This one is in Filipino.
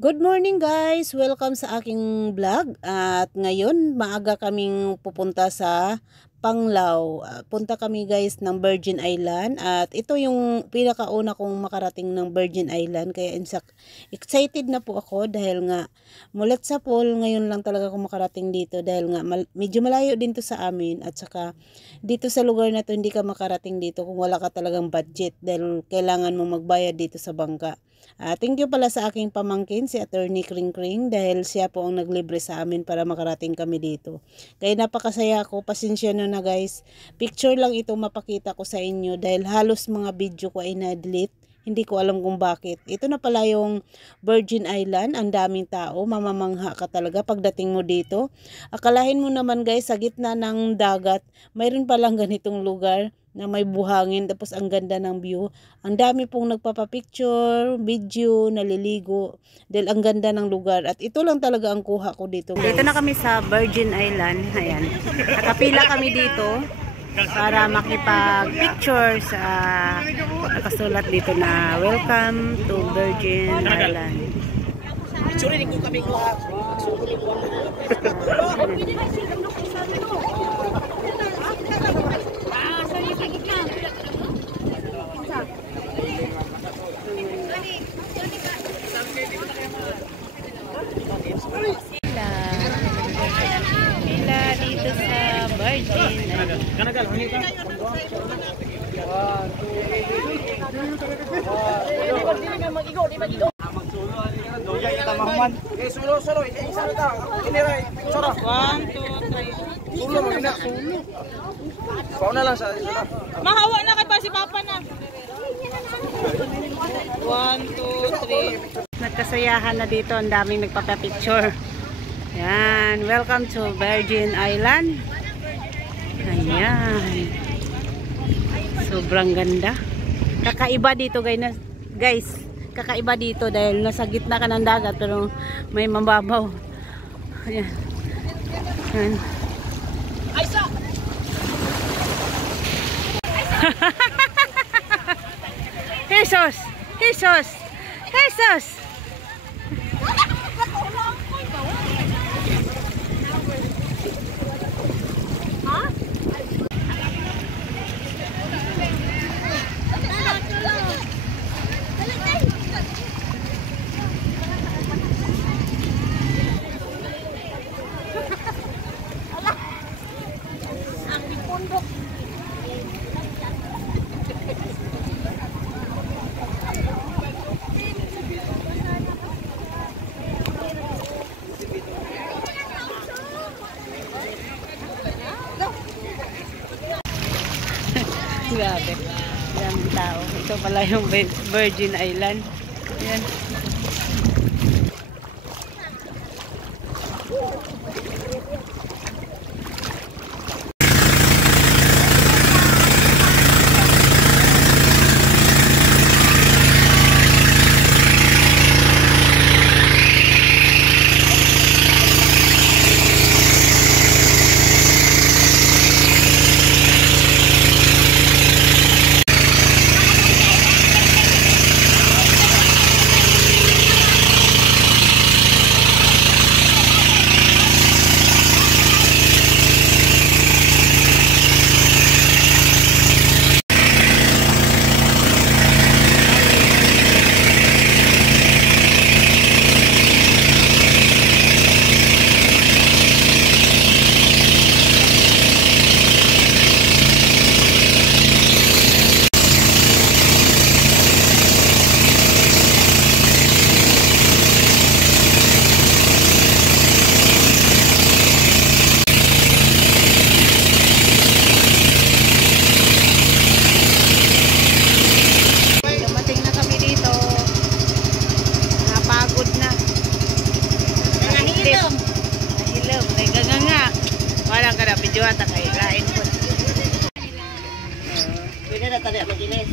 Good morning guys! Welcome sa aking vlog. At ngayon, maaga kaming pupunta sa Panglao. Punta kami guys ng Virgin Island. At ito yung pinakauna kong makarating ng Virgin Island. Kaya excited na po ako dahil nga mulat sa pool, ngayon lang talaga ako makarating dito. Dahil nga medyo malayo din to sa amin. At saka dito sa lugar na to hindi ka makarating dito kung wala ka talagang budget. Dahil kailangan mo magbayad dito sa bangka. Thank you pala sa aking pamangkin, si Attorney Kring Kring, dahil siya po ang naglibre sa amin para makarating kami dito. Kaya napakasaya ako, pasensya na guys. Picture lang ito mapakita ko sa inyo dahil halos mga video ko ay na-delete. Hindi ko alam kung bakit. Ito na pala yung Virgin Island, ang daming tao, mamamangha ka talaga pagdating mo dito. Akalahin mo naman guys, sa gitna ng dagat, mayroon palang ganitong lugar na may buhangin, tapos ang ganda ng view. Ang dami pong nagpapapicture, video, naliligo, dahil ang ganda ng lugar. At ito lang talaga ang kuha ko dito guys. Dito na kami sa Virgin Island. Ayan. Nakapila kami dito para makipag-picture sa nakasulat dito na welcome to Virgin Island. Picture din ko kami kuha. Pila dito sa Virgin. Kanagal, hangin ka. Mahawa na kay pa si Papa na. 1, 2, 3. Nagkasayahan na dito, ang daming nagpapapicture. Yan, welcome to Virgin Island. Ayan. Sobrang ganda. Kakaiba dito guys. Kakaiba dito dahil nasa gitna ka ng dagat pero may mababaw. Ayan. Ayan. Jesus! Jesus! Jesus! Grabe. Daming tao. Ito pala yung Virgin Island. Ayan. Parang kada video ata kay lain po. Pwede na tali ang maginis.